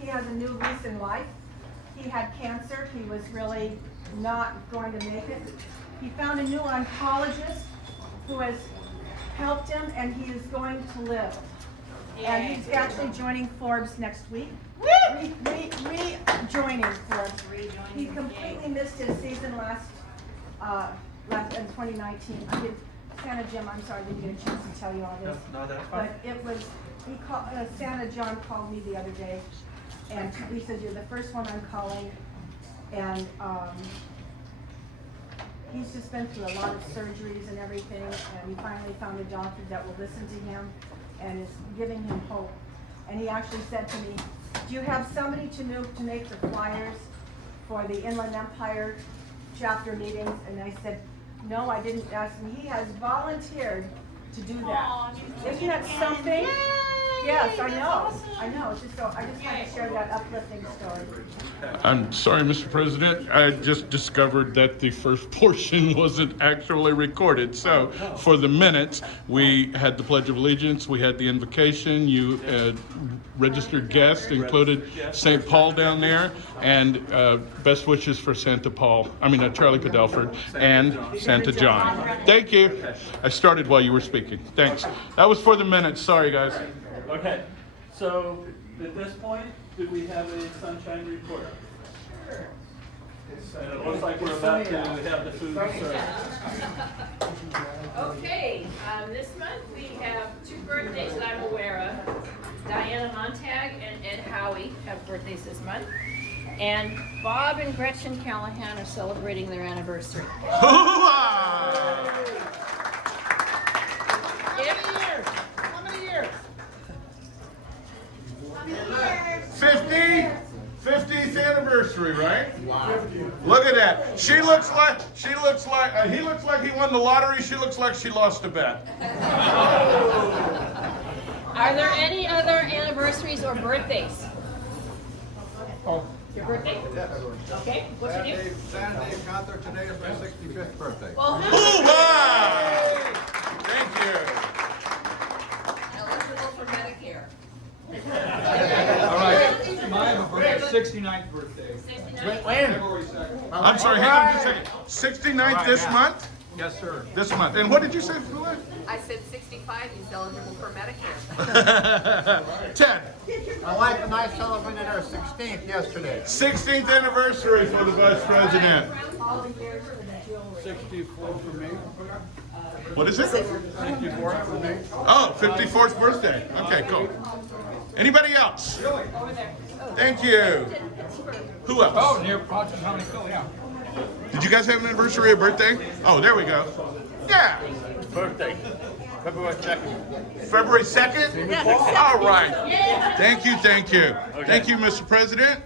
He has a new lease in life. He had cancer. He was really not going to make it. He found a new oncologist who has helped him, and he is going to live. And he's actually joining Forbes next week. Rejoining Forbes. He completely missed his season last in 2019. I did, Santa Jim, I'm sorry I didn't get a chance to tell you all this. No, that's fine. But it was, Santa John called me the other day, and he said, you're the first one I'm calling. And he's just been through a lot of surgeries and everything, and he finally found a doctor that will listen to him and is giving him hope. And he actually said to me, do you have somebody to make the flyers for the Inland Empire chapter meetings? And I said, no, I didn't ask him. He has volunteered to do that. Isn't that something? Yay! Yes, I know. Awesome. I know. I just want to share that uplifting story. I'm sorry, Mr. President. I just discovered that the first portion wasn't actually recorded. So for the minutes, we had the Pledge of Allegiance, we had the invocation, you registered guests, included St. Paul down there, and best wishes for Charlie Padelford and Santa John. Thank you. I started while you were speaking. Thanks. That was for the minutes. Sorry, guys. Okay, so at this point, do we have a sunshine report? Sure. And it looks like we're about to have the food served. Okay, this month we have 2 birthdays that I'm aware of. Diana Montag and Ed Howie have birthdays this month. And Bob and Gretchen Callahan are celebrating their anniversary. Hoo-ah! How many years? 50th anniversary, right? Wow. Look at that. He looks like he won the lottery. She looks like she lost a bet. Are there any other anniversaries or birthdays? Oh. Your birthday? Okay, what's your name? Saturday concert today is my 65th birthday. Well, Hoo-ah! Thank you. eligible for Medicare. All right. My birthday, 69th birthday. 69. February 2nd. I'm sorry, hang on just a second. 69th this month? Yes, sir. This month. And what did you say for that? I said 65, he's eligible for Medicare. Ted. My wife and I celebrated our 16th yesterday. 16th anniversary for the Vice President. 64 for me. What is it? 64 for me. Oh, 54th birthday. Okay, cool. Anybody else? Thank you. Who else? Oh, near Project County Phil, yeah. Did you guys have an anniversary or birthday? Oh, there we go. Yeah. Birthday, February 2nd. February 2nd? All right. Thank you. Thank you, Mr. President.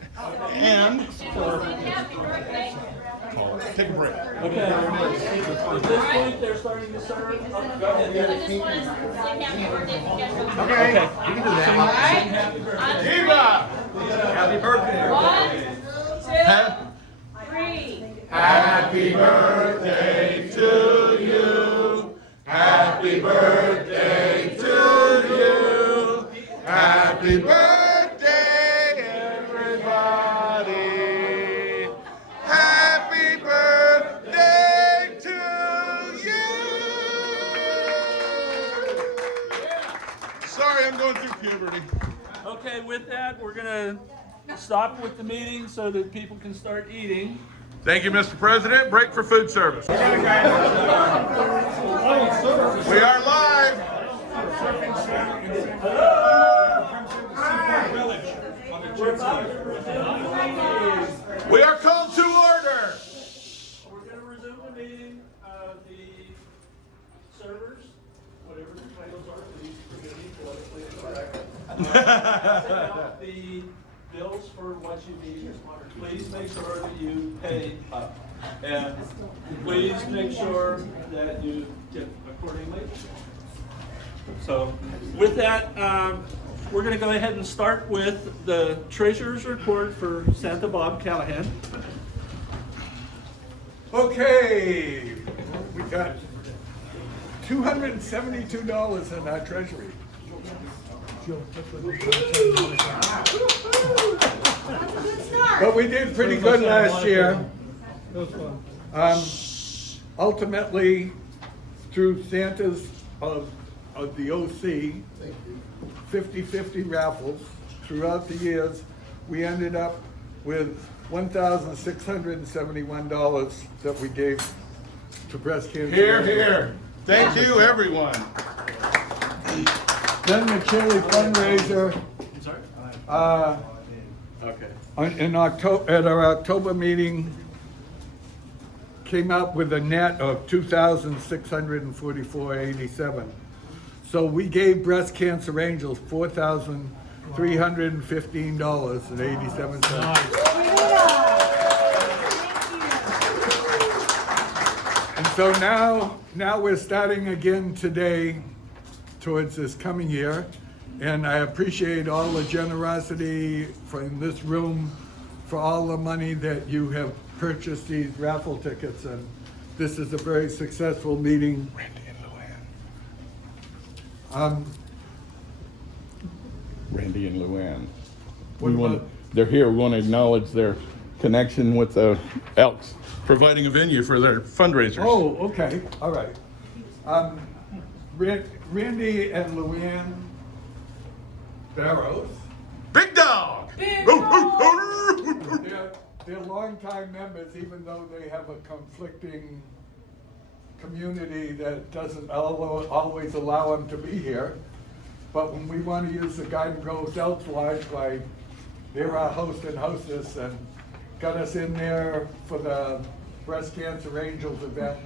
And Happy birthday. take a break. Okay, at this point, they're starting to serve. Oh, go ahead. I just want to say happy birthday together. Okay, you can do that. All right. Viva! Happy birthday. 1, 2, 3. Happy birthday to you. Happy birthday to you. Happy birthday, everybody. Happy birthday to you. Sorry, I'm going through puberty. Okay, with that, we're gonna stop with the meeting so that people can start eating. Thank you, Mr. President. Break for food service. We are live. We are called to order. We're gonna resume the meeting. The servers, whatever the titles are, please forgive me politically correct. Send out the bills for what you need. Please make sure that you pay up. And please make sure that you tip accordingly. So with that, we're going to go ahead and start with the treasurer's report for Santa Bob Callahan. Okay, we got $272 in our treasury. But we did pretty good last year. Ultimately, through Santa's of the OC, 50-50 raffles throughout the years, we ended up with $1,671 that we gave to breast cancer. Here, here. Thank you, everyone. Then the Chili fundraiser. Okay. In October, at our October meeting, came up with a net of $2,644.87. So we gave Breast Cancer Angels $4,315.87. And so now we're starting again today towards this coming year. And I appreciate all the generosity from this room for all the money that you have purchased these raffle tickets. And this is a very successful meeting. Randy and Um, Randy and Luann. What about- They're here. We want to acknowledge their connection with the Elks, providing a venue for their fundraisers. Oh, okay, all right. Randy and Luann Barrows, Big dog! they're longtime members, even though they have a conflicting community that doesn't always allow them to be here. But when we want to use the Guide Grove Elks Lodge, they're our host and hostess and got us in there for the Breast Cancer Angels event.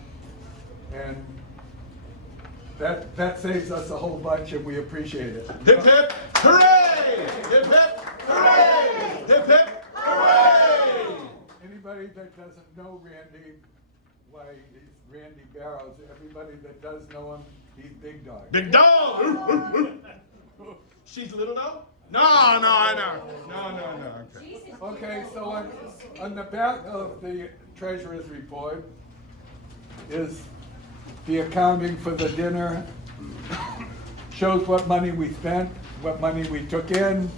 And that saves us a whole bunch and we appreciate it. Hip hip, hooray! Hip hip, hooray! Hip hip, hooray! Anybody that doesn't know Randy, why he's Randy Barrows. Everybody that does know him, he's Big Dog. Big dog! She's little dog? No, I know. No. Okay. Okay, so on the back of the treasurer's report is the accounting for the dinner. Shows what money we spent, what money we took in,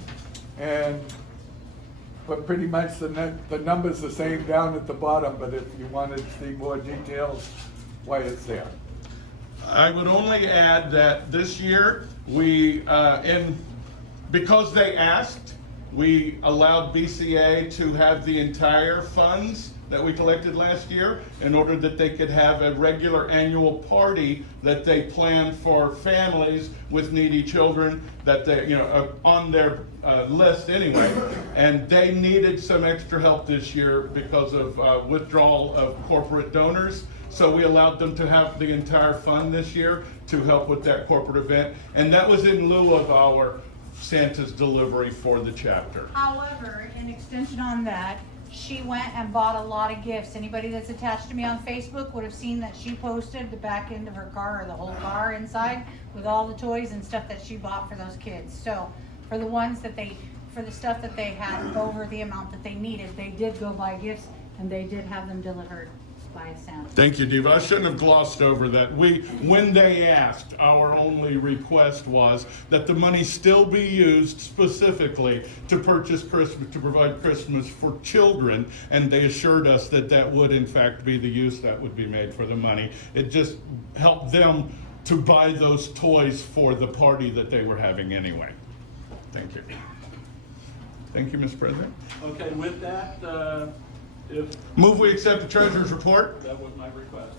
but pretty much the number's the same down at the bottom, but if you wanted to see more details, why it's there. I would only add that this year, because they asked, we allowed BCA to have the entire funds that we collected last year in order that they could have a regular annual party that they planned for families with needy children that they, on their list anyway. And they needed some extra help this year because of withdrawal of corporate donors. So we allowed them to have the entire fund this year to help with that corporate event. And that was in lieu of our Santa's delivery for the chapter. However, in extension on that, she went and bought a lot of gifts. Anybody that's attached to me on Facebook would have seen that she posted the back end of her car, or the whole car inside, with all the toys and stuff that she bought for those kids. So for the stuff that they had over the amount that they needed, they did go buy gifts and they did have them delivered by Santa. Thank you, Diva. I shouldn't have glossed over that. When they asked, our only request was that the money still be used specifically to purchase Christmas, to provide Christmas for children, and they assured us that that would in fact be the use that would be made for the money. It just helped them to buy those toys for the party that they were having anyway. Thank you. Thank you, Mr. President. Okay, with that, Move we accept the treasurer's report. that was my request.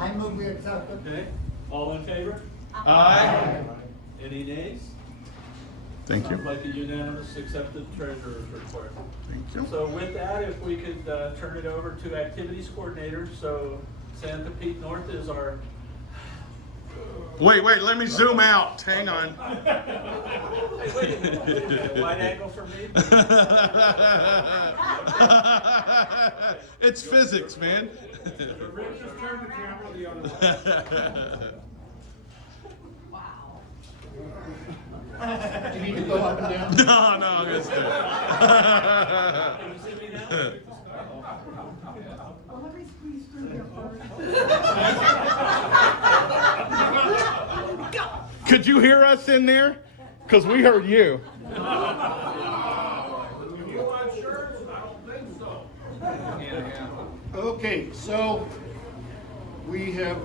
I move we accept it. Okay, all in favor? Aye. Any nays? Thank Sounds you. like a unanimous accepted treasurer's report. Thank you. So with that, if we could turn it over to activities coordinator. So Santa Pete North is our. Wait, let me zoom out. Hang on. Hey, wait a minute. Wide angle for me? It's physics, man. Just turn the camera the other way. Wow. Do you need to go up and down? No, that's good. Can you see me now? Well, let me squeeze through here first. Could you hear us in there? because we heard you. You want shirts? I don't think so. Okay, so we have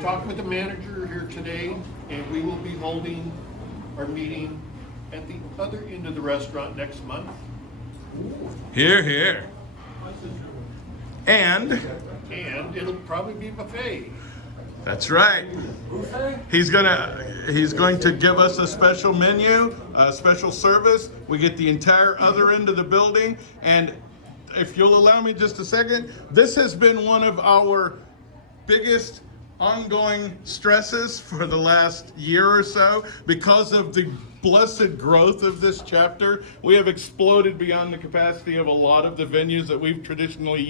talked with the manager here today, and we will be holding our meeting at the other end of the restaurant next month. Hear, hear. And it'll probably be buffet. that's right. He's going to give us a special menu, a special service. We get the entire other end of the building. And if you'll allow me just a second, this has been one of our biggest ongoing stresses for the last year or so because of the blessed growth of this chapter. We have exploded beyond the capacity of a lot of the venues that we've traditionally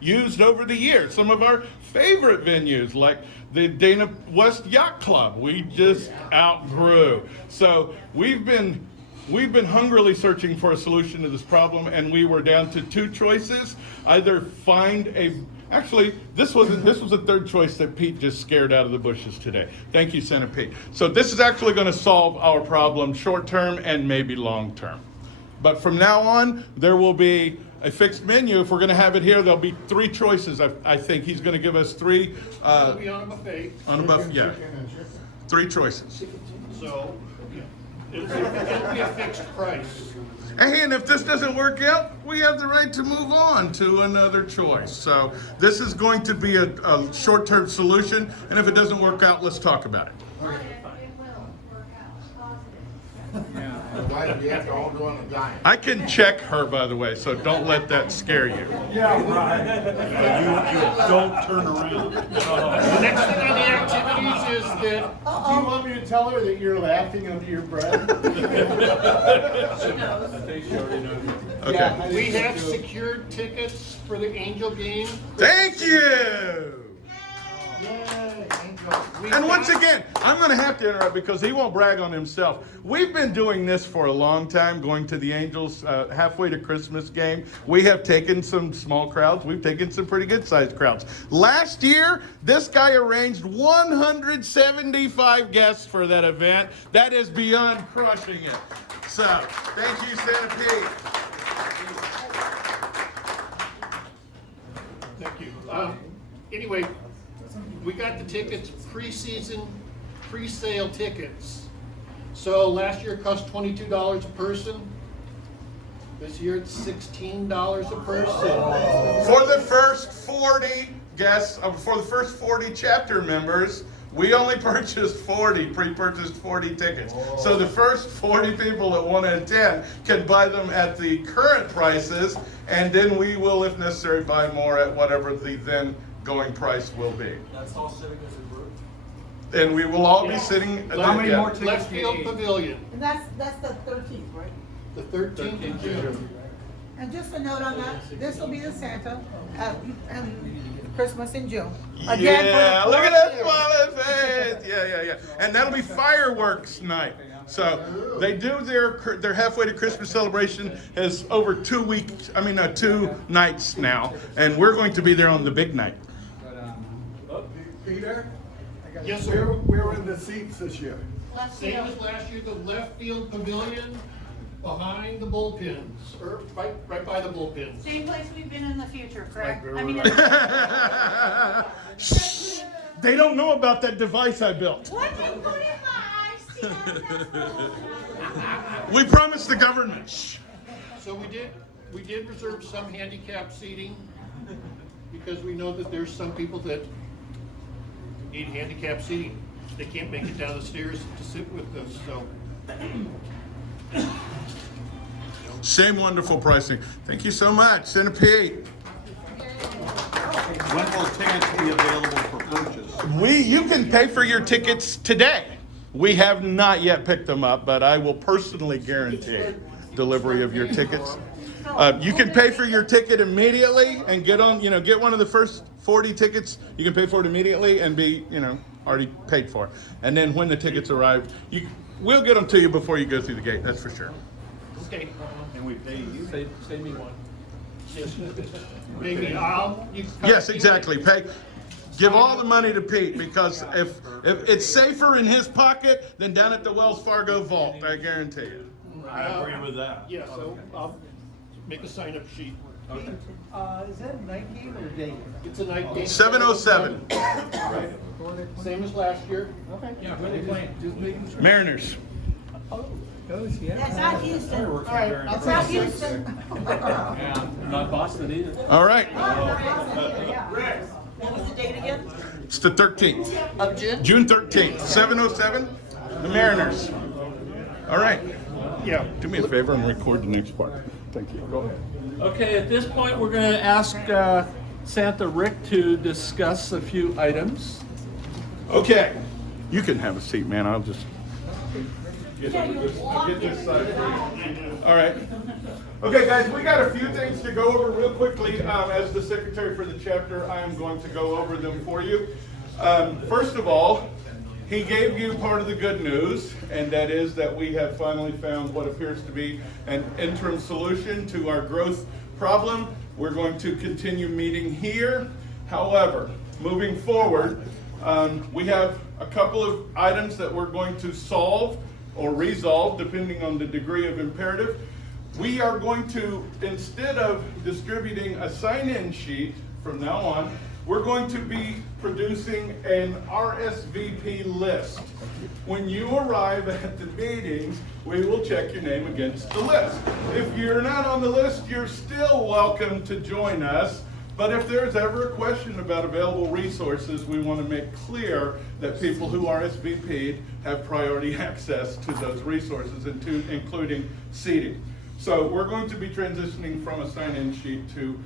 used over the years. Some of our favorite venues, like the Dana West Yacht Club, we just outgrew. So we've been hungrily searching for a solution to this problem, and we were down to two choices. Either find actually, this was a third choice that Pete just scared out of the bushes today. Thank you, Senator Pete. So this is actually going to solve our problem short term and maybe long term. But from now on, there will be a fixed menu. If we're going to have it here, there'll be three choices. I think he's going to give us three. It'll be on a buffet. On a buffet, yeah. Three choices. So it'll be a fixed price. And if this doesn't work out, we have the right to move on to another choice. So this is going to be a short-term solution, and if it doesn't work out, let's talk about it. Why do we have to all go on a diet? I can check her, by the way, so don't let that scare you. Yeah, right. You don't turn around. The next thing on the activities is that Do you want me to tell her that you're laughing under your breath? I think she already knows. Okay. we have secured tickets for the Angel game. Thank you! And once again, I'm going to have to interrupt because he won't brag on himself. We've been doing this for a long time, going to the Angels halfway to Christmas game. We have taken some small crowds. We've taken some pretty good-sized crowds. Last year, this guy arranged 175 guests for that event. That is beyond crushing it. So, thank you, Santa Pete. Thank you. Anyway, we got the tickets, pre-sale tickets. So last year it cost $22 a person. This year it's $16 a person. For the first 40 guests, for the first 40 chapter members, we only purchased 40, pre-purchased 40 tickets. So the first 40 people that want to attend can buy them at the current prices, and then we will, if necessary, buy more at whatever the then going price will be. That's all sitting as a group. And we will all be sitting at How many yeah. more tickets Left do you field need? pavilion, And that's the 13th, right? the 13th of June. And just a note on that, this will be the Santa, and Christmas in June. Again, Yeah, for the look at fourth that year. smiling face. Yeah. And that'll be fireworks night. So they do their halfway to Christmas celebration is over 2 nights now, and we're going to be there on the big night. Peter? Yes, sir. Where were the seats this year? Left Same field. as last year, the left field pavilion behind the bullpens, or right by the bullpens. Same place we've been in the future, correct? Right, I mean, Shh. They don't know about that device I built. what you put in my eyes? We promised the government. Shh. So we did reserve some handicap seating because we know that there's some people that need handicap seating. They can't make it down the stairs to sit with us, so. Same wonderful pricing. Thank you so much, Senator Pete. When will tickets be available for purchase? You can pay for your tickets today. We have not yet picked them up, but I will personally guarantee delivery of your tickets. You can pay for your ticket immediately and get one of the first 40 tickets. You can pay for it immediately and be, already paid for. And then when the tickets arrive, we'll get them to you before you go through the gate. That's for sure. Okay. And we pay you? Save me one. Yes. Maybe you Yes, exactly. Give all the money to Pete, because if it's safer in his pocket than down at the Wells Fargo vault, I guarantee you. I agree with that. Yeah, so I'll make a sign-up sheet. Is that night game or day? It's a night game. 7:07, Same as last year. Yeah, who are they playing? Just making sure. Mariners. That's not Houston. All right, That's not Houston. Yeah, not Boston either. All right, What was the date again? it's the 13th. Of June? June 13th, 7:07, the Mariners. All right, yeah. do me a favor and record the next part. Thank you. Go ahead. Okay, at this point, we're going to ask Santa Rick to discuss a few items. Okay, you can have a seat, man. I'll just get this side. All right. Okay, guys, we got a few things to go over real quickly. As the secretary for the chapter, I am going to go over them for you. First of all, he gave you part of the good news, and that is that we have finally found what appears to be an interim solution to our growth problem. We're going to continue meeting here. However, moving forward, we have a couple of items that we're going to solve or resolve depending on the degree of imperative. We are going to, instead of distributing a sign-in sheet from now on, we're going to be producing an RSVP list. When you arrive at the meetings, we will check your name against the list. If you're not on the list, you're still welcome to join us. But if there's ever a question about available resources, we want to make clear that people who RSVP'd have priority access to those resources, including seating. So we're going to be transitioning from a sign-in sheet to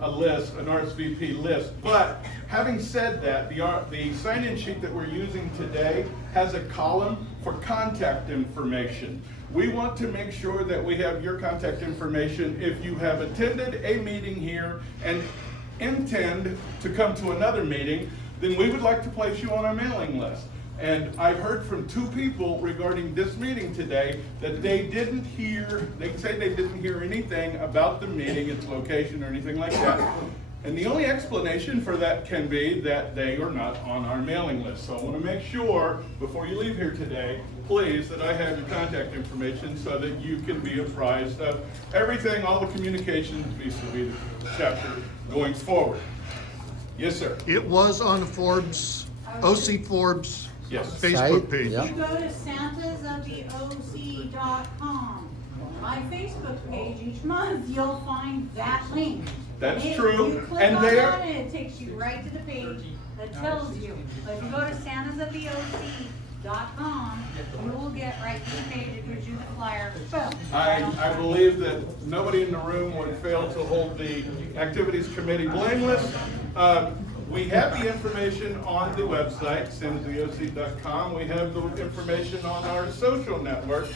a list, an RSVP list. But having said that, the sign-in sheet that we're using today has a column for contact information. We want to make sure that we have your contact information if you have attended a meeting here and intend to come to another meeting, then we would like to place you on our mailing list. And I've heard from 2 people regarding this meeting today that they say they didn't hear anything about the meeting, its location, or anything like that. And the only explanation for that can be that they are not on our mailing list. So I want to make sure, before you leave here today, please, that I have your contact information so that you can be apprised of everything, all the communications vis-a-vis the chapter going forward. Yes, sir. It was on Forbes, OC Forbes Yes. Facebook page. You go to santasoftheoc.com. My Facebook page each month, you'll find that link. That's And true. You click And on there- that and it takes you right to the page that tells you. But if you go to santasoftheoc.com, you will get right to the page. It gives you the flyer. Boom. I believe that nobody in the room would fail to hold the Activities Committee blameless. We have the information on the website, santasoftheoc.com. We have the information on our social network,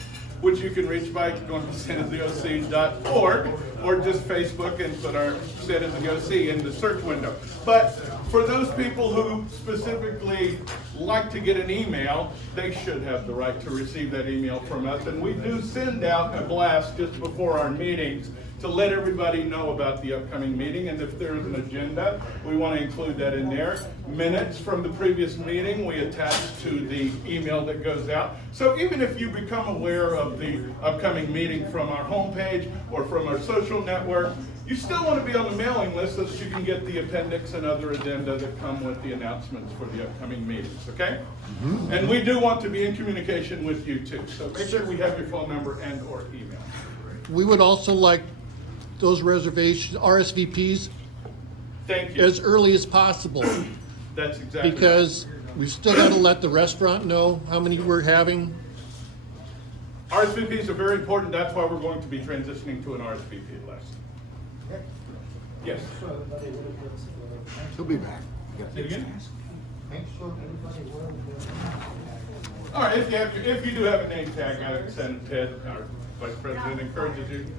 which you can reach by going to santasoftheoc.org or just Facebook and put our San Jose OC in the search window. But for those people who specifically like to get an email, they should have the right to receive that email from us. And we do send out a blast just before our meetings to let everybody know about the upcoming meeting, and if there's an agenda, we want to include that in there. Minutes from the previous meeting, we attach to the email that goes out. So even if you become aware of the upcoming meeting from our homepage or from our social network, you still want to be on the mailing list so that you can get the appendix and other addenda that come with the announcements for the upcoming meetings, okay? And we do want to be in communication with you too, so make sure we have your phone number and or email. We would also like those reservations, RSVPs, Thank you. as early as possible, That's exactly right. because we've still got to let the restaurant know how many we're having. RSVPs are very important. That's why we're going to be transitioning to an RSVP list. Yes. He'll be back. Say it again? All right, if you do have a name tag, Senator Ted, our Vice President, encourages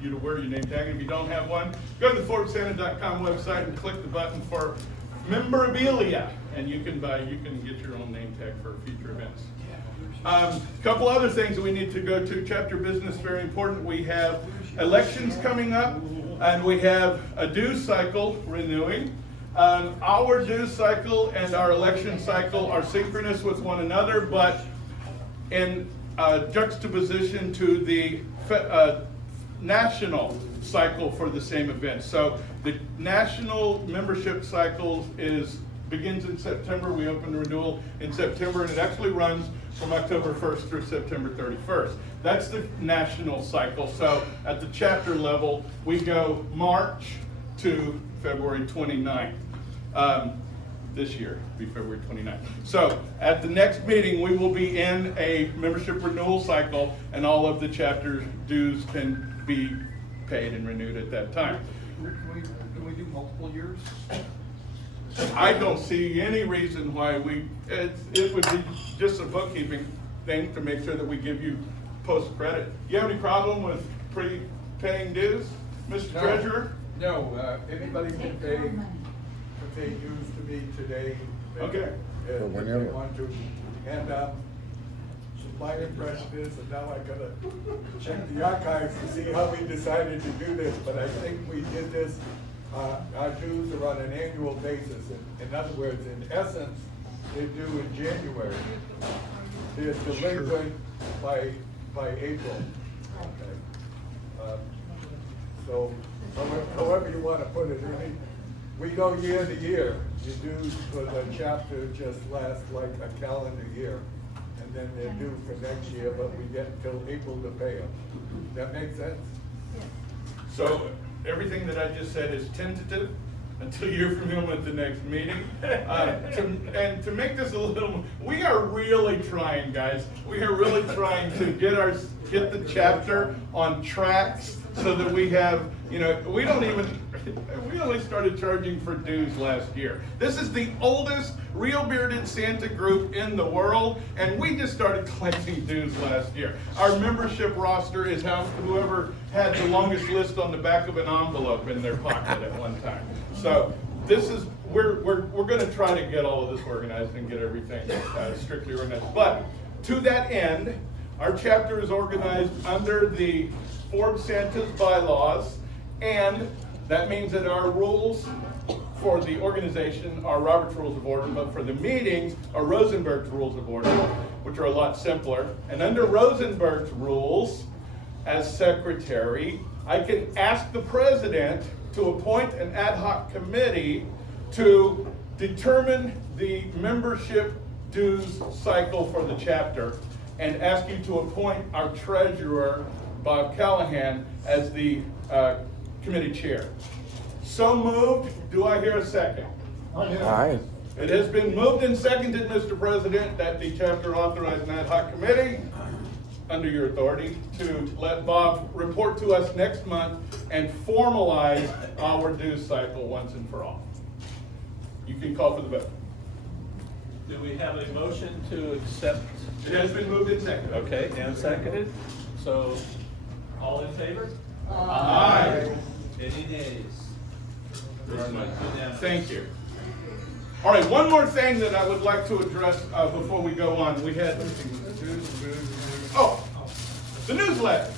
you to wear your name tag. If you don't have one, go to the ForbesSanta.com website and click the button for memorabilia, and you can get your own name tag for future events. A couple other things that we need to go to. Chapter business, very important. We have elections coming up, and we have a dues cycle renewing. Our dues cycle and our election cycle are synchronous with one another, but in juxtaposition to the national cycle for the same event. So the national membership cycle begins in September. We open renewal in September, and it actually runs from October 1st through September 31st. That's the national cycle. So at the chapter level, we go March to February 29th. This year, it'll be February 29th. So at the next meeting, we will be in a membership renewal cycle, and all of the chapter dues can be paid and renewed at that time. Can we do multiple years? I don't see any reason why it would be just a bookkeeping thing to make sure that we give you post credit. You have any problem with pre-paying dues, Mr. No. Treasurer? No, anybody can pay dues to me today. Okay. If they want to. And my impression is, and now I gotta check the archives to see how we decided to do this, but I think we did this, our dues are on an annual basis. In other words, in essence, they're due in January. They're delinquent by April. Okay. So however you want to put it, we go year to year. Your dues for the chapter just last like a calendar year, and then they're due for next year, but we get until April to pay them. That makes sense? So everything that I just said is tentative until you hear from him at the next meeting. And to make this a little, we are really trying, guys. We are really trying to get the chapter on tracks so that we have, we only started charging for dues last year. This is the oldest real bearded Santa group in the world, and we just started collecting dues last year. Our membership roster is whoever had the longest list on the back of an envelope in their pocket at one time. So we're going to try to get all of this organized and get everything strictly organized. But to that end, our chapter is organized under the Forbes Santa's bylaws, and that means that our rules for the organization are Robert's Rules of Order, but for the meetings are Rosenberg's Rules of Order, which are a lot simpler. And under Rosenberg's rules, as secretary, I can ask the president to appoint an ad hoc committee to determine the membership dues cycle for the chapter, and ask you to appoint our treasurer, Bob Callahan, as the committee chair. So moved. Do I hear a second? Aye. It has been moved and seconded, Mr. President, that the chapter authorize an ad hoc committee under your authority to let Bob report to us next month and formalize our dues cycle once and for all. You can call for the vote. Do we have a motion to accept? It has been moved and seconded. Okay, and seconded. So, all in favor? Aye. Any nays? Thank you. All right, one more thing that I would like to address before we go on. We had, the newsletter.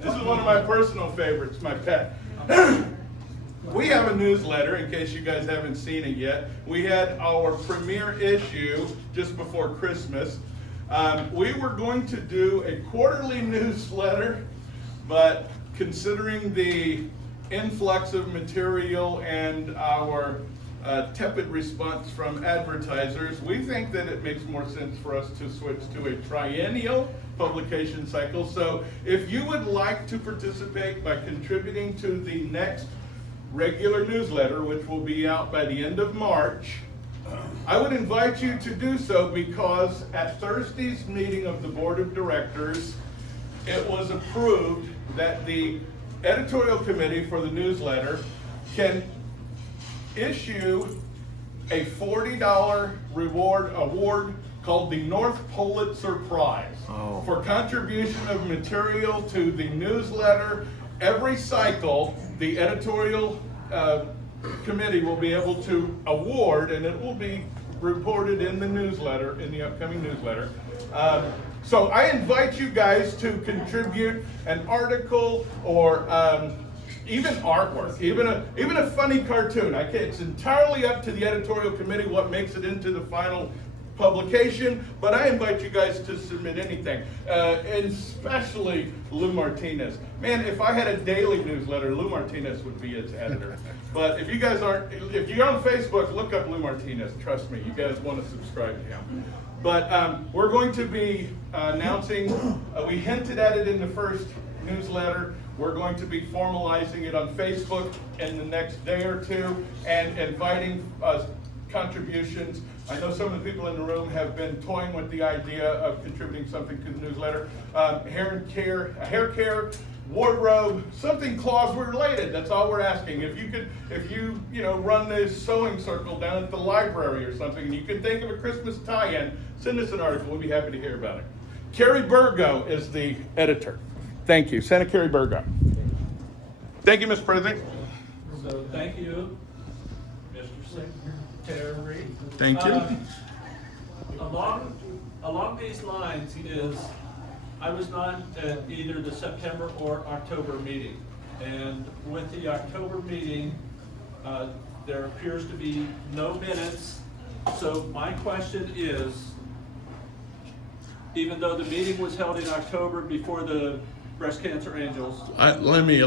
This is one of my personal favorites, my pet. We have a newsletter, in case you guys haven't seen it yet. We had our premiere issue just before Christmas. We were going to do a quarterly newsletter, but considering the influx of material and our tepid response from advertisers, we think that it makes more sense for us to switch to a triennial publication cycle. So if you would like to participate by contributing to the next regular newsletter, which will be out by the end of March, I would invite you to do so, because at Thursday's meeting of the Board of Directors, it was approved that the editorial committee for the newsletter can issue a $40 reward award called the North Pulitzer Prize for contribution of material to the newsletter. Every cycle, the editorial committee will be able to award, and it will be reported in the newsletter, in the upcoming newsletter. So I invite you guys to contribute an article or even artwork, even a funny cartoon. It's entirely up to the editorial committee what makes it into the final publication, but I invite you guys to submit anything, and especially Lou Martinez. Man, if I had a daily newsletter, Lou Martinez would be its editor. But if you guys aren't, if you're on Facebook, look up Lou Martinez. Trust me, you guys want to subscribe to him. But we're going to be announcing, we hinted at it in the first newsletter. We're going to be formalizing it on Facebook in the next day or two and inviting contributions. I know some of the people in the room have been toying with the idea of contributing something to the newsletter. Hair care, wardrobe, something clause related. That's all we're asking. If you run this sewing circle down at the library or something, and you can think of a Christmas tie-in, send us an article. We'll be happy to hear about it. Carrie Burgo is the editor. Thank you, Senator Carrie Burgo. Thank you, Mr. President. So thank you, Mr. Secretary. Thank you. Along these lines is, I was not at either the September or October meeting. And with the October meeting, there appears to be no minutes. So my question is, even though the meeting was held in October before the breast cancer angels. Let me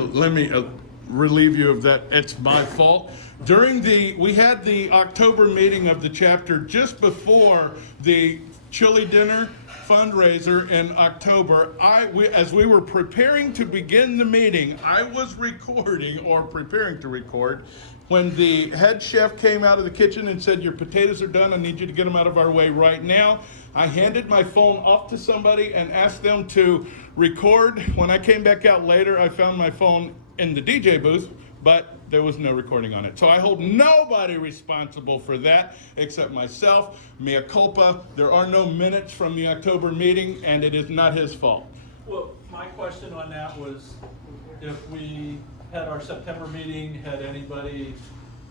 relieve you of that. It's my fault. We had the October meeting of the chapter just before the chili dinner fundraiser in October. As we were preparing to begin the meeting, I was recording or preparing to record when the head chef came out of the kitchen and said, "Your potatoes are done. I need you to get them out of our way right now." I handed my phone off to somebody and asked them to record. When I came back out later, I found my phone in the DJ booth, but there was no recording on it. So I hold nobody responsible for that except myself. Mea culpa. There are no minutes from the October meeting, and it is not his fault. Well, my question on that was, if we had our September meeting, had anybody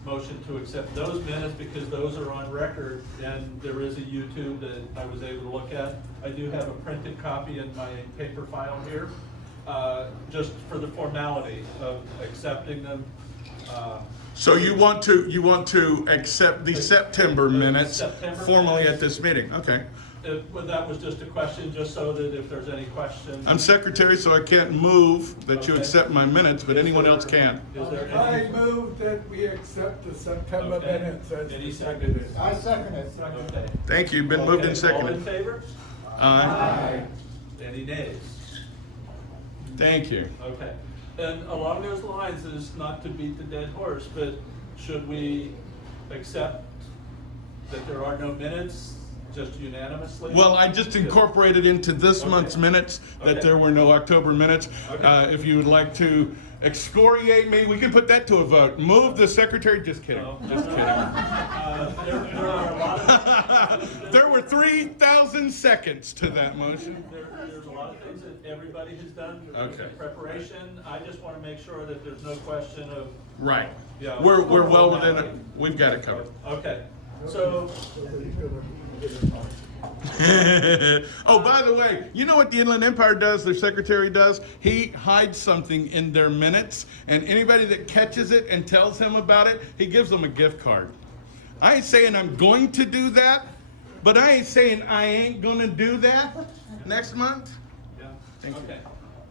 motion to accept those minutes, because those are on record, and there is a YouTube that I was able to look at. I do have a printed copy in my paper file here, just for the formality of accepting them. So you want to accept the September minutes September formally minutes. at this meeting? Okay. Well, that was just a question, just so that if there's any questions. I'm secretary, so I can't move that you Okay. accept my minutes, but anyone else can. Is there I any? move that we accept the September Okay. minutes as Any distributed. seconds? I second it. Okay. Thank you. Been moved and Okay, all in seconded. favor? Aye. Any nays? Thank you. Okay. And along those lines is not to beat the dead horse, but should we accept that there are no minutes, just unanimously? Well, I just incorporated into this Okay. month's minutes that Okay. there were no October minutes. Okay. If you would like to excoriate me, we can put that to a vote. Move the secretary. Just kidding. No. Just kidding. There are a lot of. There were 3,000 seconds to that motion. There's a lot of things that everybody has done Okay. in preparation. I just want to make sure that there's no question of. Right. Yeah. We're well within it. We've got it covered. Okay, so, Oh, by the way, you know what the Inland Empire does, their secretary does? He hides something in their minutes, and anybody that catches it and tells him about it, he gives them a gift card. I ain't saying I'm going to do that, but I ain't saying I ain't gonna do that next month. yeah, Thank you. okay.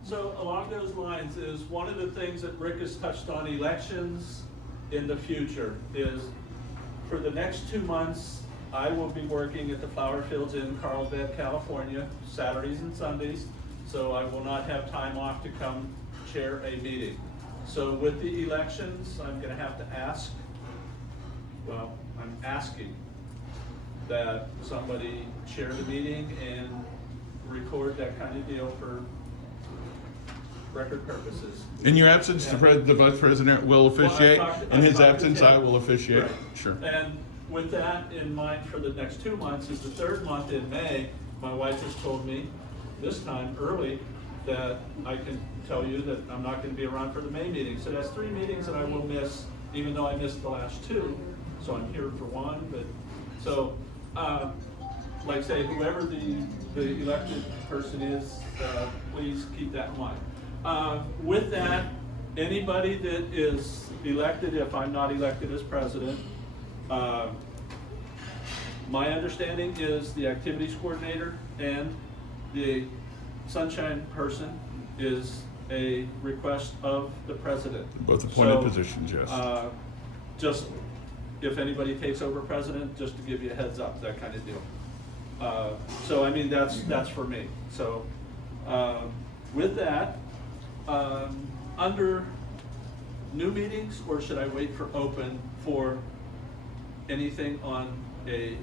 So along those lines is one of the things that Rick has touched on, elections in the future, is for the next 2 months, I will be working at the flower fields in Carlsbad, California, Saturdays and Sundays, so I will not have time off to come chair a meeting. So with the elections, I'm gonna have to ask, well, I'm asking that somebody chair the meeting and record that kind of deal for record purposes. In your absence, the vice president will officiate. Well, In his I talked to absence, Tim. I will officiate. Right. Sure. And with that in mind, for the next 2 months, is the third month in May, my wife has told me, this time early, that I can tell you that I'm not gonna be around for the May meeting. So that's 3 meetings that I will miss, even though I missed the last 2. So I'm here for 1, but, so, like say, whoever the elected person is, please keep that in mind. With that, anybody that is elected, if I'm not elected as president, my understanding is the activities coordinator and the sunshine person is a request of the president. Both appointed So, positions, yes. Just, if anybody takes over president, just to give you a heads up, that kind of deal. So, I mean, that's for me. So, with that, under new meetings, or should I wait for open for anything on a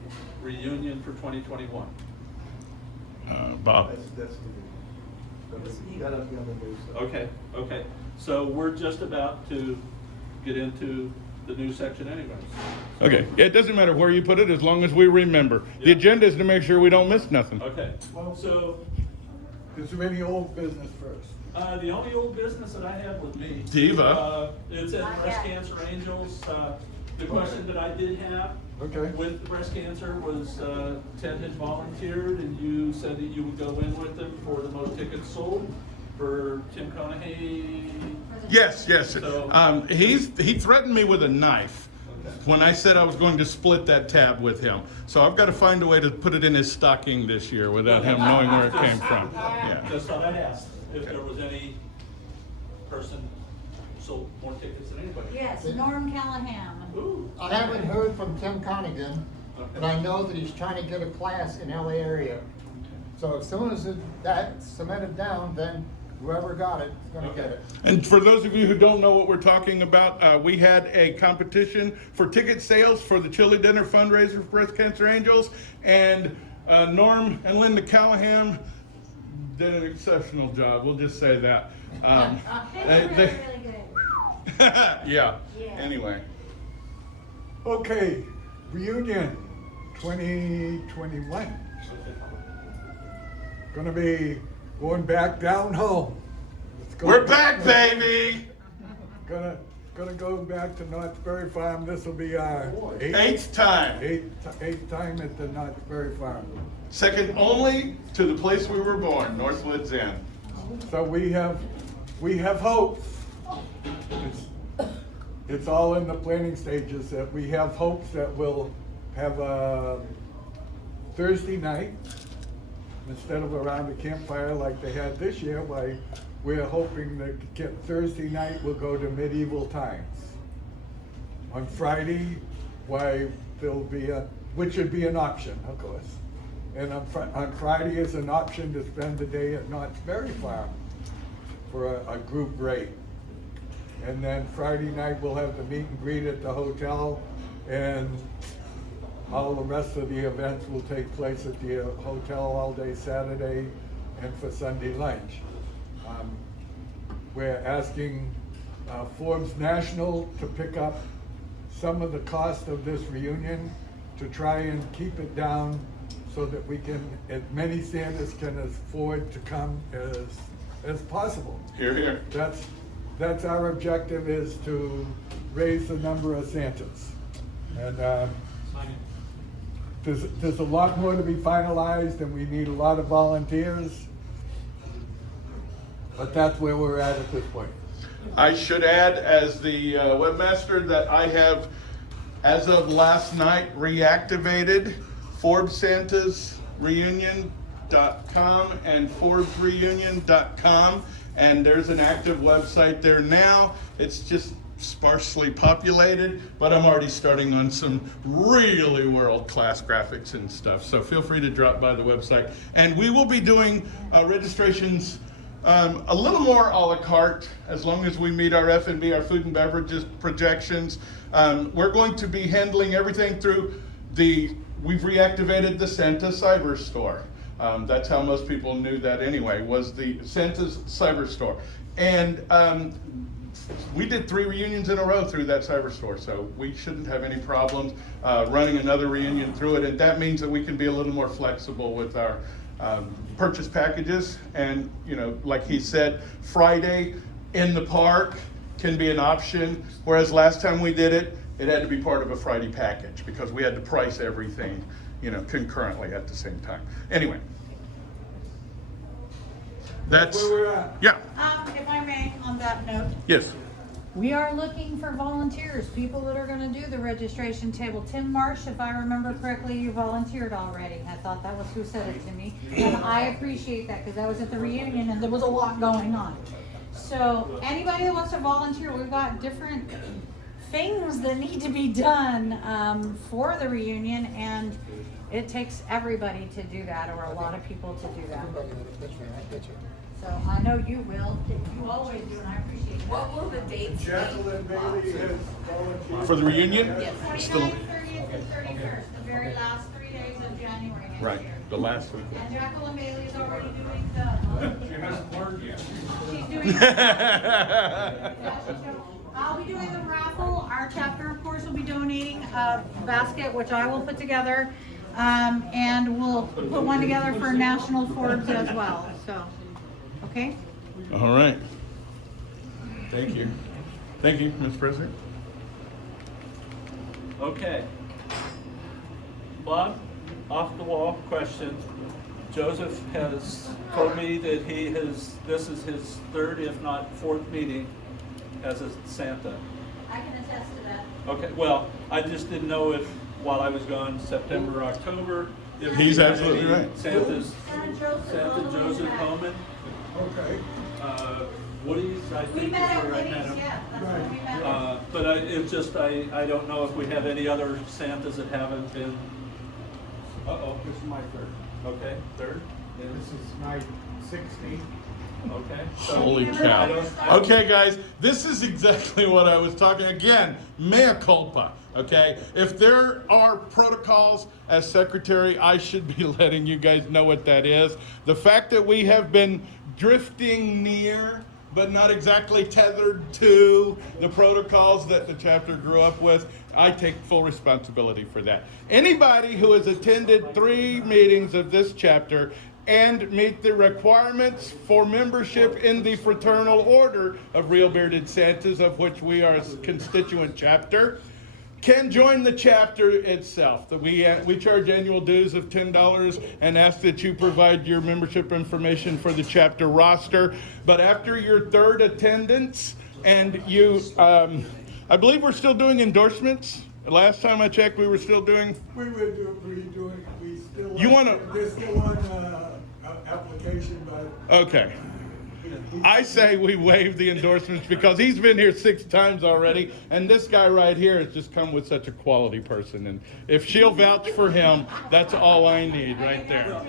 reunion for 2021? Bob? Okay. So we're just about to get into the new section anyways. Okay, it doesn't matter where you put it, as long as we remember. The Yeah. agenda is to make sure we don't miss nothing. Okay, so, Is there any old business first? the only old business that I have with me. Diva. It says Breast Cancer Angels. The question that I did have Okay. with the breast cancer was, Ted had volunteered and you said that you would go in with them for the most tickets sold for Tim Conahey. Yes. So- He threatened me with a knife Okay. when I said I was going to split that tab with him. So I've got to find a way to put it in his stocking this year without him knowing where it came from. Yeah. Just thought I'd ask if there was any person sold more tickets than anybody. Yes, Norm Callahan. Ooh. I haven't heard from Tim Conigan, but I know that he's trying to get a class in LA area. So as soon as that's cemented down, then whoever got it is gonna get it. And for those of you who don't know what we're talking about, we had a competition for ticket sales for the chili dinner fundraiser for Breast Cancer Angels, and Norm and Linda Callahan did an exceptional job. We'll just say that. Really good. Yeah. Anyway. Okay, reunion 2021. Gonna be going back down home. Let's go We're back, baby! Gonna go back to Knott's Berry Farm. This will be our Eighth time. eighth time at the Knott's Berry Farm. Second only to the place we were born, Northwoods Inn. So we have hopes. It's all in the planning stages that we have hopes that we'll have a Thursday night instead of around the campfire like they had this year. Why we're hoping that Thursday night will go to medieval times. On Friday, there'll be which would be an option, of course. And on Friday is an option to spend the day at Knott's Berry Farm for a group rate. And then Friday night, we'll have the meet and greet at the hotel, and all the rest of the events will take place at the hotel all day Saturday and for Sunday lunch. We're asking Forbes National to pick up some of the cost of this reunion to try and keep it down so that we can, as many Santas can afford to come as possible. Here, here. That's our objective, is to raise the number of Santas. And there's a lot more to be finalized, and we need a lot of volunteers. But that's where we're at this point. I should add, as the webmaster, that I have, as of last night, reactivated ForbesSantasReunion.com and ForbesReunion.com, and there's an active website there now. It's just sparsely populated, but I'm already starting on some really world-class graphics and stuff. So feel free to drop by the website, and we will be doing registrations a little more a la carte, as long as we meet our F&B, our food and beverages projections. We're going to be handling everything through we've reactivated the Santa Cyber Store. That's how most people knew that anyway, was the Santa's Cyber Store. And we did 3 reunions in a row through that cyber store, so we shouldn't have any problems running another reunion through it. And that means that we can be a little more flexible with our purchase packages. And, you know, like he said, Friday in the park can be an option, whereas last time we did it, it had to be part of a Friday package because we had to price everything, you know, concurrently at the same time. Anyway. That's, where we're at. yeah, If I may, on that note, yes. we are looking for volunteers, people that are gonna do the registration table. Tim Marsh, if I remember correctly, you volunteered already. I thought that was who said it to me. And I appreciate that, because I was at the reunion and there was a lot going on. So anybody that wants to volunteer, we've got different things that need to be done for the reunion, and it takes everybody to do that, or a lot of people to do that. So I know you will, you always do, and I appreciate that. What will the dates be? Jacqueline Bailey has volunteered. For the reunion? Yes. It's the- 29th, 30th, and 31st, the very last 3 days of January next Right, year. the last week. And Jacqueline Bailey's already doing the. She hasn't learned yet. She's doing. I'll be doing the raffle. Our chapter, of course, will be donating a basket, which I will put together. And we'll put one together for National Forbes as well, so, okay? All right. Thank you. Thank you, Mr. President. Okay. Bob, off the wall question. Joseph has told me that this is his third, if not fourth meeting as a Santa. I can attest to that. Okay, well, I just didn't know if, while I was gone, September, October, if He's we had absolutely any right. Santa's, Santa Joseph. Santa Joseph Homan. Okay. Woody's, I We think, met is at where I met Winnie's, him. yeah, that's when we met. But it's just, I don't know if we have any other Santas that haven't been, This is my third. okay, third? This is my 16th. Okay. So Holy I cow. don't- Okay, guys, this is exactly what I was talking, again, mea culpa, okay? If there are protocols as secretary, I should be letting you guys know what that is. The fact that we have been drifting near, but not exactly tethered to the protocols that the chapter grew up with, I take full responsibility for that. Anybody who has attended 3 meetings of this chapter and meet the requirements for membership in the Fraternal Order of Real Bearded Santas, of which we are a constituent chapter, can join the chapter itself. We charge annual dues of $10 and ask that you provide your membership information for the chapter roster. But after your 3rd attendance, and you, I believe we're still doing endorsements. Last time I checked, we were still doing. We still. You wanna- They're still on, application, but. Okay. I say we waive the endorsements because he's been here 6 times already, and this guy right here has just come with such a quality person. And if she'll vouch for him, that's all I need right there.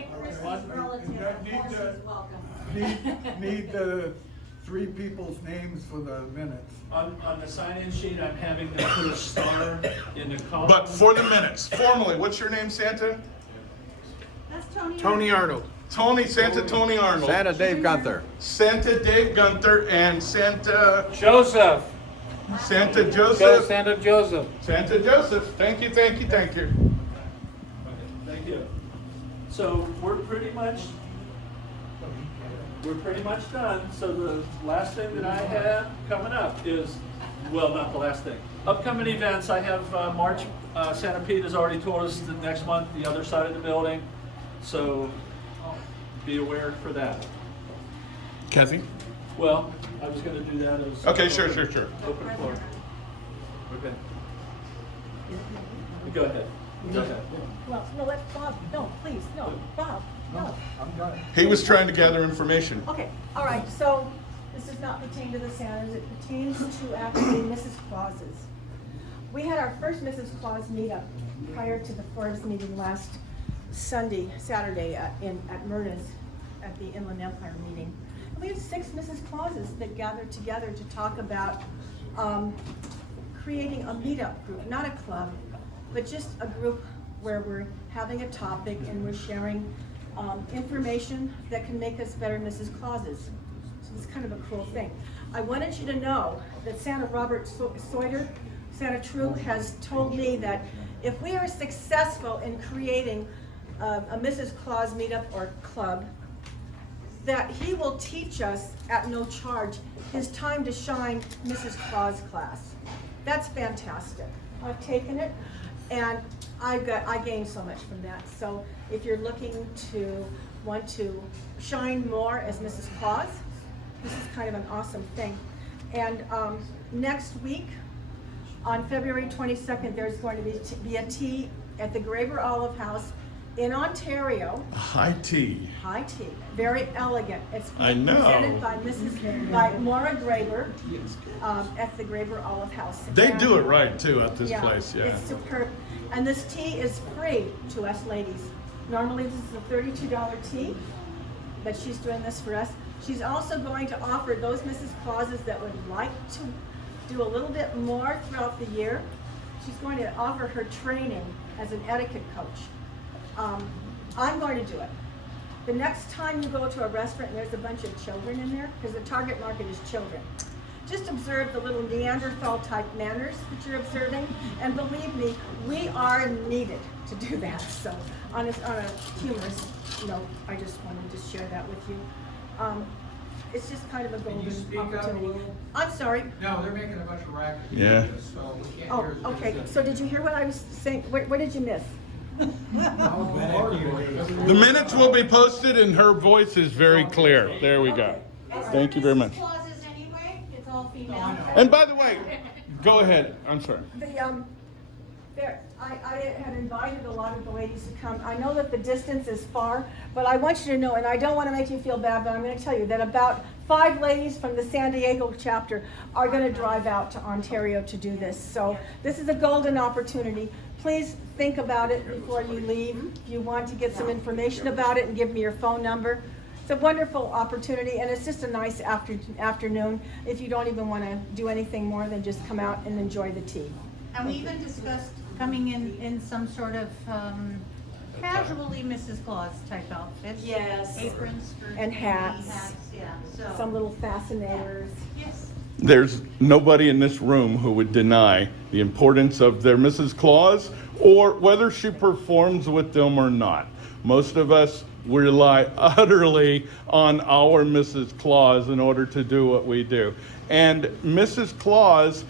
Need the 3 people's names for the minutes. On the sign-in sheet, I'm having them put a star in the column. But for the minutes, formally, what's your name, Santa? That's Tony. Tony Arnold. Santa Tony Arnold. Santa Dave Gunther. Santa Dave Gunther and Santa Joseph. Santa Joseph. Santa Joseph. Santa Joseph. Thank you, thank you, thank you. Okay, thank you. So we're pretty much done. So the last thing that I have coming up is, well, not the last thing. Upcoming events, I have March, Santa Pete has already told us that next month, the other side of the building. So be aware for that. Kathy? Well, I was gonna do that as. Okay, sure. Open floor. Okay. Go ahead. Go ahead. Well, no, let Bob, no, please, no, Bob, no. I'm done. He was trying to gather information. Okay, all right, so this does not pertain to the Santas, it pertains to actually Mrs. Claus's. We had our first Mrs. Claus meetup prior to the Forbes meeting last Saturday at Myrna's at the Inland Empire meeting. And we had 6 Mrs. Clauses that gathered together to talk about creating a meetup group, not a club, but just a group where we're having a topic and we're sharing information that can make us better Mrs. Clauses. So it's kind of a cool thing. I wanted you to know that Santa Robert Sawyer, Santa True, has told me that if we are successful in creating a Mrs. Claus meetup or club, that he will teach us at no charge his Time to Shine Mrs. Claus class. That's fantastic. I've taken it, and I gained so much from that. So if you're looking to want to shine more as Mrs. Claus, this is kind of an awesome thing. And next week, on February 22nd, there's going to be a tea at the Graber Olive House in Ontario. High tea. High tea, very elegant. It's I know. presented by Maura Graber at the Graber Olive House. They And- do it right too at this place, yeah. It's superb. And this tea is free to us ladies. Normally this is a $32 tea, but she's doing this for us. She's also going to offer those Mrs. Clauses that would like to do a little bit more throughout the year. She's going to offer her training as an etiquette coach. I'm going to do it. The next time you go to a restaurant and there's a bunch of children in there, because the target market is children, just observe the little Neanderthal type manners that you're observing, and believe me, we are needed to do that. So on a humorous note, I just wanted to share that with you. It's just kind of a Can you golden speak up a opportunity. little? I'm sorry. No, they're making a bunch of racket. Yeah. So we can't Oh, hear. okay. So did you hear what I was saying? What did you miss? The minutes will be posted and her voice is very clear. There we go. Thank you very much. Mrs. Clauses anyway, it's all female. And by the way, go ahead. I'm sorry. I had invited a lot of the ladies to come. I know that the distance is far, but I want you to know, and I don't want to make you feel bad, but I'm going to tell you that about 5 ladies from the San Diego chapter are going to drive out to Ontario to do this. So this is a golden opportunity. Please think about it before you leave. If you want to get some information about it, and give me your phone number. It's a wonderful opportunity, and it's just a nice afternoon if you don't even want to do anything more than just come out and enjoy the tea. And we even discussed coming in some sort of casually Mrs. Claus type outfit. Yes. Aprons, skirts, And hats. Yeah, so. Some little fascinators. Yes. There's nobody in this room who would deny the importance of their Mrs. Claus or whether she performs with them or not. Most of us rely utterly on our Mrs. Claus in order to do what we do. And Mrs. Claus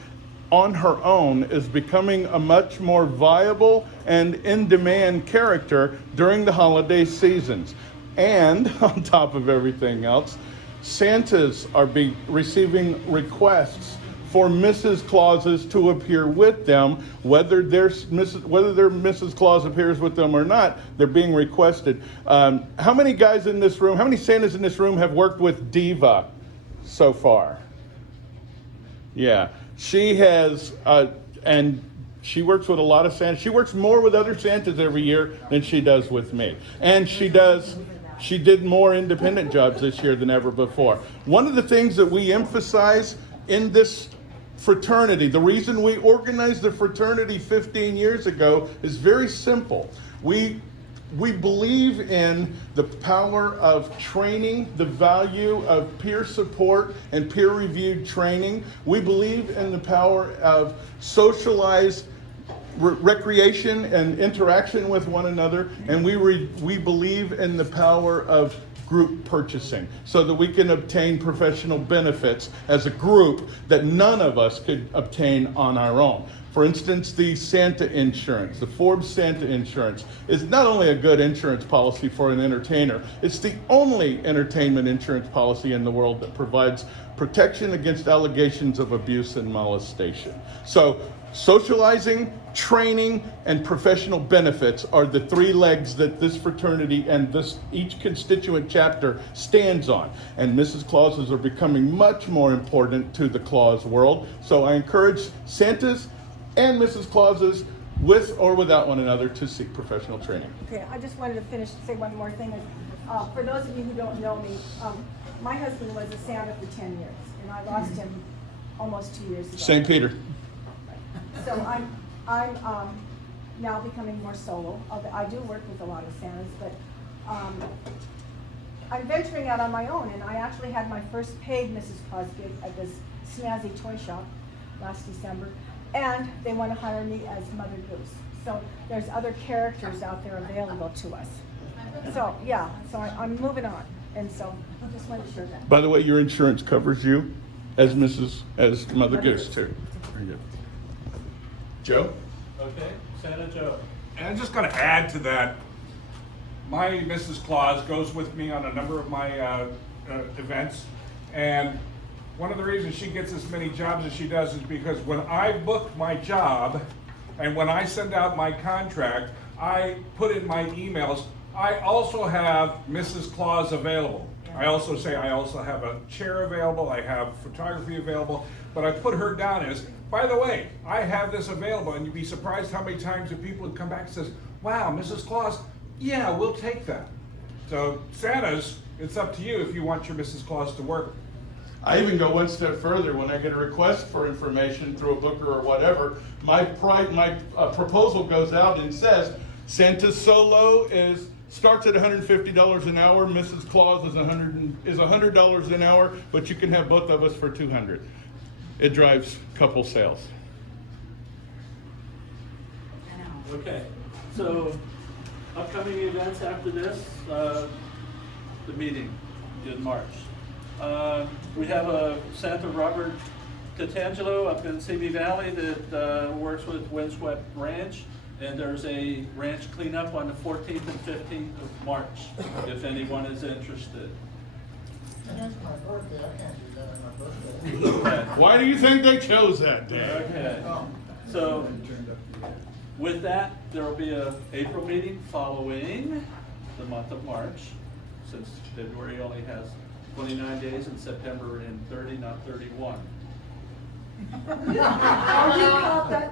on her own is becoming a much more viable and in-demand character during the holiday seasons. And on top of everything else, Santas are receiving requests for Mrs. Clauses to appear with them, whether their Mrs. Claus appears with them or not. They're being requested. How many guys in this room, how many Santas in this room have worked with Diva so far? Yeah, she has, and she works with a lot of Santas. She works more with other Santas every year than she does with me. And she did more independent jobs this year than ever before. One of the things that we emphasize in this fraternity, the reason we organized the fraternity 15 years ago is very simple. We believe in the power of training, the value of peer support and peer-reviewed training. We believe in the power of socialized recreation and interaction with one another, and we believe in the power of group purchasing so that we can obtain professional benefits as a group that none of us could obtain on our own. For instance, the Santa insurance, the Forbes Santa insurance, is not only a good insurance policy for an entertainer, it's the only entertainment insurance policy in the world that provides protection against allegations of abuse and molestation. So, socializing, training, and professional benefits are the 3 legs that this fraternity and each constituent chapter stands on. And Mrs. Clauses are becoming much more important to the Claus world. So I encourage Santas and Mrs. Clauses, with or without one another, to seek professional training. Okay, I just wanted to finish and say one more thing. For those of you who don't know me, my husband was a Santa for 10 years, and I lost him almost 2 years ago. St. Peter. So I'm now becoming more solo. I do work with a lot of Santas, but I'm venturing out on my own, and I actually had my first paid Mrs. Claus gig at this snazzy toy shop last December, and they want to hire me as Mother Goose. So there's other characters out there available to us. So yeah, so I'm moving on, and so I just wanted to share that. By the way, your insurance covers you as Mother Goose too. Very good. Joe? Okay, Santa Joe. And I'm just gonna add to that. My Mrs. Claus goes with me on a number of my events, and one of the reasons she gets as many jobs as she does is because when I book my job and when I send out my contract, I put in my emails, I also have Mrs. Claus available. I also say I also have a chair available, I have photography available, but I put her down as, by the way, I have this available, and you'd be surprised how many times the people would come back and says, wow, Mrs. Claus, yeah, we'll take that. So Santa's, it's up to you if you want your Mrs. Claus to work. I even go one step further. When I get a request for information through a booker or whatever, my proposal goes out and says, Santa Solo starts at $150 an hour. Mrs. Claus is $100 an hour, but you can have both of us for $200. It drives couple sales. Okay, so upcoming events after this, the meeting in March. We have a Santa Robert Tatangelo up in Simi Valley that works with Windswept Ranch, and there's a ranch cleanup on the 14th and 15th of March, if anyone is interested. And that's my birthday, I can't do that on my birthday. Okay. Why do you think they chose that day? Okay, so with that, there will be a April meeting following the month of March, since February only has 29 days and September in 30, not 31.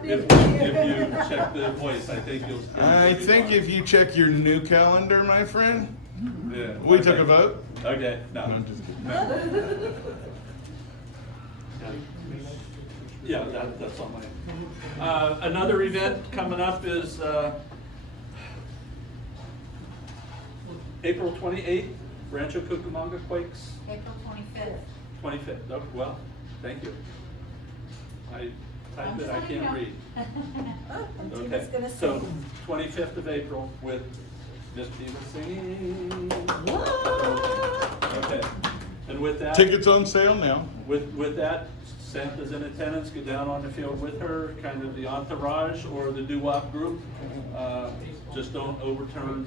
If you check the voice, I think you'll. I think if you check your new calendar, my friend, Yeah. we took a vote. Okay, no. No, I'm just kidding. Yeah, that's on my. Another event coming up is April 28th, Rancho Cucamonga Quakes. April 25th. 25th, oh, well, thank you. I typed it, I can't read. Okay, so 25th of April with Miss Diva singing. Okay, and with that. Tickets on sale now. With that, Santa's in attendance, go down on the field with her, kind of the entourage or the doo-wop group. Just don't overturn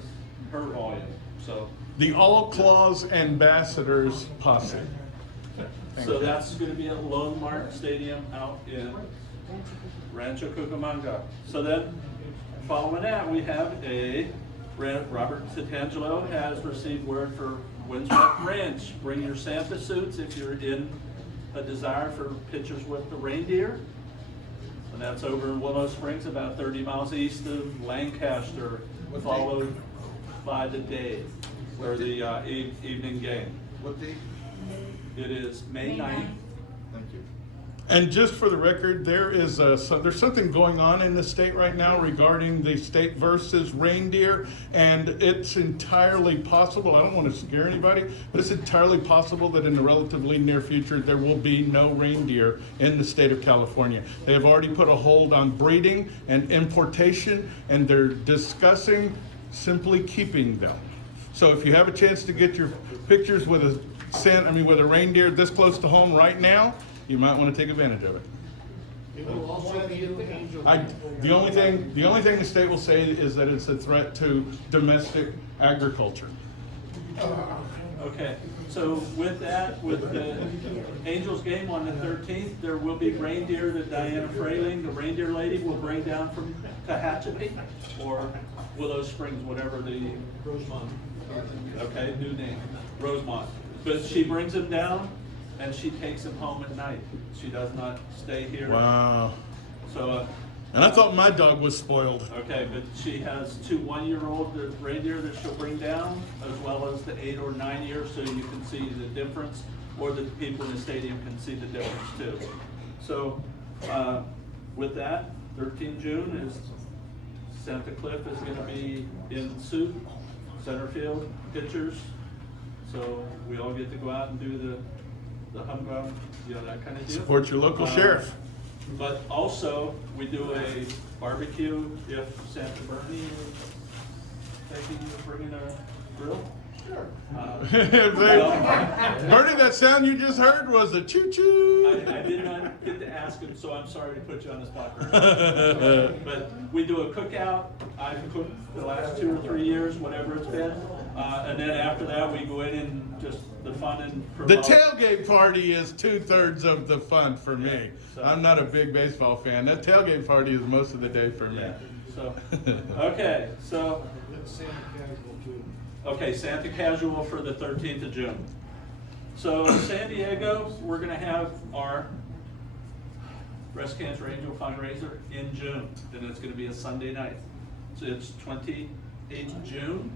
her volume, so. The All Claus Ambassadors Posse. So that's gonna be at Lone Mark Stadium out in Rancho Cucamonga. So then, following that, we have Robert Tatangelo has received word for Windswept Ranch. Bring your Santa suits if you're in a desire for pictures with the reindeer. And that's over in Willow Springs, about 30 miles east of Lancaster, followed by the day, or the evening game. What date? It is May 9th. Thank you. And just for the record, there's something going on in the state right now regarding the state versus reindeer, and it's entirely possible, I don't want to scare anybody, but it's entirely possible that in the relatively near future there will be no reindeer in the state of California. They have already put a hold on breeding and importation, and they're discussing simply keeping them. So if you have a chance to get your pictures with a reindeer this close to home right now, you might want to take advantage of it. It will also be at the Angel. The only thing the state will say is that it's a threat to domestic agriculture. Okay, so with that, with the Angels game on the 13th, there will be reindeer that Diana Frayling, the reindeer lady, will bring down from Tehachapi or Willow Springs, whatever the Rosemont. Okay, new name, Rosemont. But she brings them down and she takes them home at night. She does not stay here. Wow. So. And I thought my dog was spoiled. Okay, but she has 2 one-year-old reindeer that she'll bring down, as well as the 8 or 9 year, so you can see the difference, or the people in the stadium can see the difference too. So, with that, 13 June is Santa Cliff is going to be in suit, center field, pitchers. So we all get to go out and do the humdrum, that kind of deal. Support your local sheriff. But also, we do a barbecue if Santa Bernie is taking, bringing a grill. Bernie, that sound you just heard was a choo-choo. I did not get to ask him, so I'm sorry to put you on the spot. But we do a cookout. I've cooked the last 2 or 3 years, whatever it's been. And then after that, we go in and just the fun and The promote. tailgate party is 2/3 of the fun for me. So- I'm not a big baseball fan. That tailgate party is most of the day for me. Yeah, so, okay, so. Okay, Santa Casual for the 13th of June. So San Diego, we're gonna have our Breast Cancer Angel fundraiser in June, and it's gonna be a Sunday night. So it's 28th June,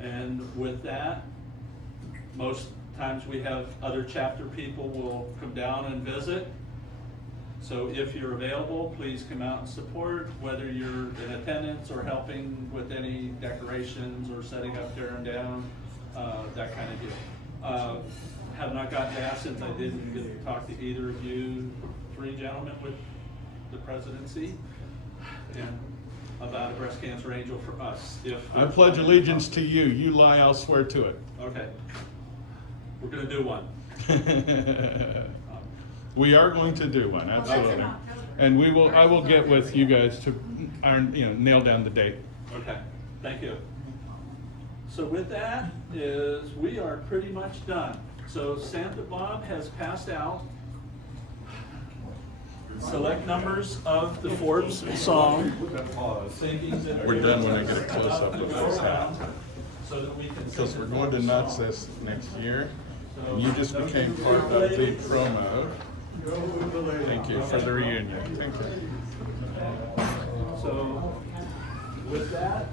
and with that, most times we have other chapter people will come down and visit. So if you're available, please come out and support, whether you're in attendance or helping with any decorations or setting up, tearing down, that kind of deal. Have not gotten to ask since I didn't get to talk to either of you 3 gentlemen with the presidency and about a breast cancer angel for us. I pledge allegiance to you. You lie, I'll swear to it. Okay. We're gonna do one. We are going to do one, absolutely. And I will get with you guys to nail down the date. Okay, thank you. So with that is, we are pretty much done. So Santa Bob has passed out select numbers of the Forbes song. We're done when I get a close-up of this hat. So that we can. Because we're going to nuts this next year. And you just became part of the promo. Thank you for the reunion. Thank you. So with that.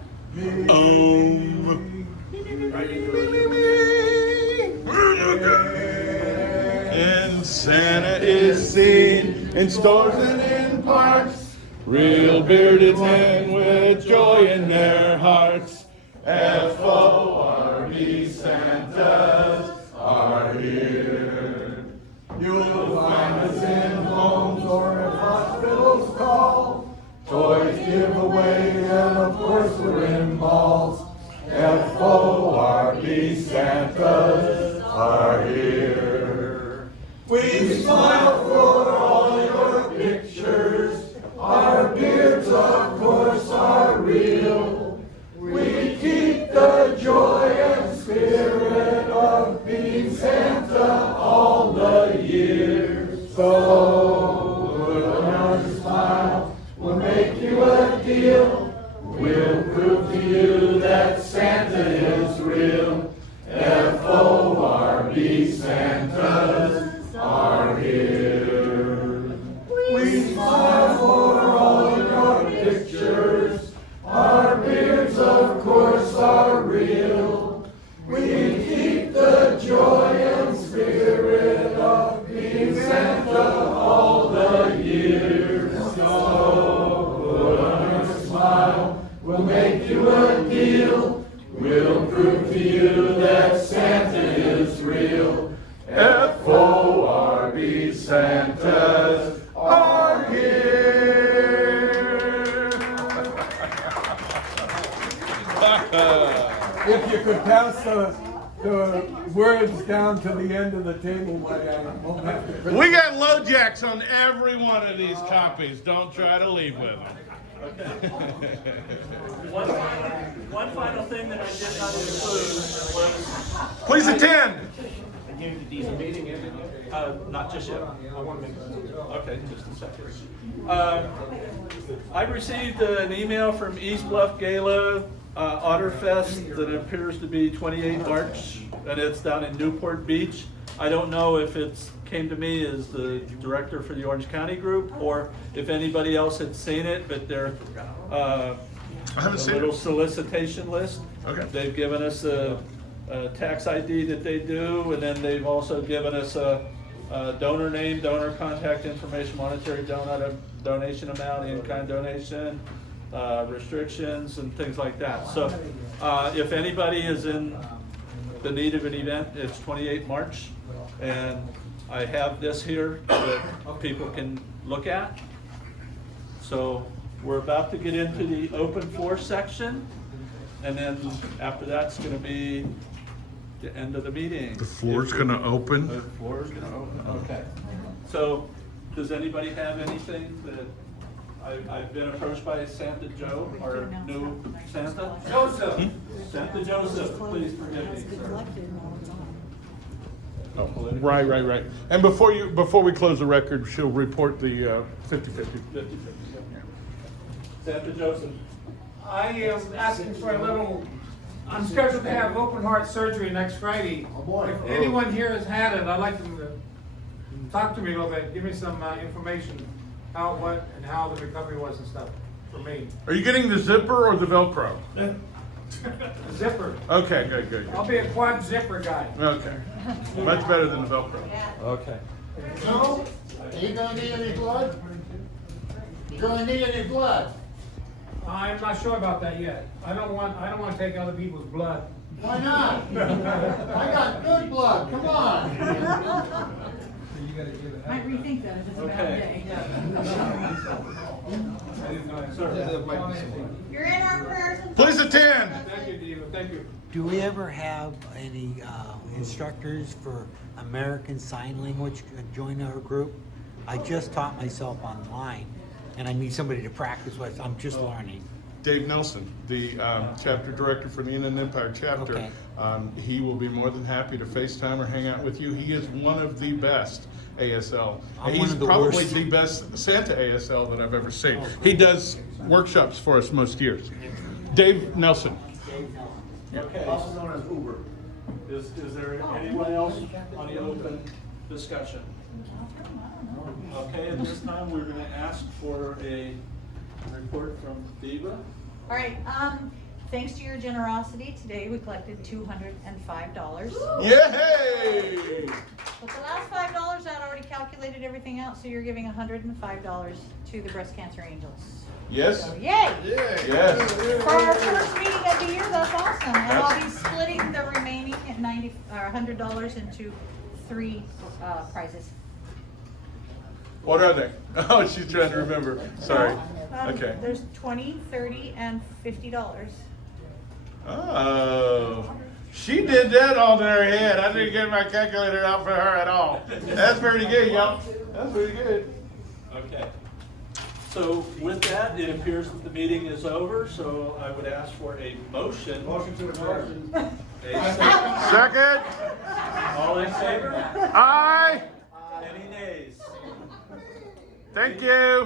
And Santa is seen in stores and in parks, real bearded men with joy in their hearts. F-O-R-B Santas are here. You'll find us in homes or if hospitals call. Toys give away and of course we're in malls. F-O-R-B Santas are here. We smile for all your pictures. Our beards of course are real. We keep the joy and spirit of being Santa all the year. So put on your smile, we'll make you a deal. We'll prove to you that Santa is real. F-O-R-B Santas are here. We smile for all your pictures. Our beards of course are real. We keep the joy and spirit of being Santa all the year. So put on your smile, we'll make you a deal. We'll prove to you that Santa is real. F-O-R-B Santas are here. If you could pass the words down to the end of the table, I won't have to. We got low jacks on every one of these copies. Don't try to leave with them. Okay. One final thing that I did not include was. Please attend. Not just yet. Okay, just a second. I received an email from East Bluff Gala Otterfest that appears to be 28 March, and it's down in Newport Beach. I don't know if it's came to me as the director for the Orange County group, or if anybody else had seen it, but they're I haven't a seen little it. solicitation list. Okay. They've given us a tax ID that they do, and then they've also given us a donor name, donor contact information, monetary donation amount, in-kind donation, restrictions, and things like that. So if anybody is in the need of an event, it's 28 March, and I have this here that people can look at. So we're about to get into the open floor section, And then after that's gonna be the end of the meeting. The floor's gonna open. The floor's gonna open, okay. So, does anybody have anything that, I've been approached by Santa Joe, our new Santa? Joseph! Santa Joseph, please forgive me, sir. Oh, right. And before we close the record, she'll report the 50-50. 50-50. Santa Joseph. I am asking for a little, I'm scheduled to have open heart surgery next Friday. If anyone here has had it, I'd like them to talk to me a little bit, give me some information, how, what, and how the recovery was and stuff for me. Are you getting the zipper or the Velcro? Zipper. Okay, good. I'll be a quad zipper guy. Okay, much better than the Velcro. Okay. No? Are you gonna need any blood? You gonna need any blood? I'm not sure about that yet. I don't want to take other people's blood. Why not? I got good blood, come on. Might rethink that if it's a bad day. You're in our prayers and Please attend. Thank you, Diva, thank you. Do we ever have any instructors for American Sign Language join our group? I just taught myself online, and I need somebody to practice with. I'm just learning. Dave Nelson, the chapter director for the Inland Empire chapter. Okay. He will be more than happy to FaceTime or hang out with you. He is one of the best ASL. I'm He's one of the probably worst. the best Santa ASL that I've ever seen. He does workshops for us most years. Dave Nelson. Okay. Also known as Uber. Is there anyone else on the open discussion? Okay, at this time, we're gonna ask for a report from Diva. All right, thanks to your generosity, today we collected $205. Yay! But the last $5, that already calculated everything out, so you're giving $105 to the Breast Cancer Angels. Yes? So yay! Yes. For our first meeting of the year, that's awesome. And I'll be splitting the remaining at $100 into 3 prizes. What are they? Oh, she's trying to remember. Sorry. Okay. There's $20, $30, and $50. Oh, she did that all in her head. I didn't get my calculator out for her at all. That's pretty good, y'all. That's pretty good. Okay. So with that, it appears that the meeting is over, so I would ask for a motion. Motion to adjourn. Second. All in favor? Aye. Any nays? Thank you.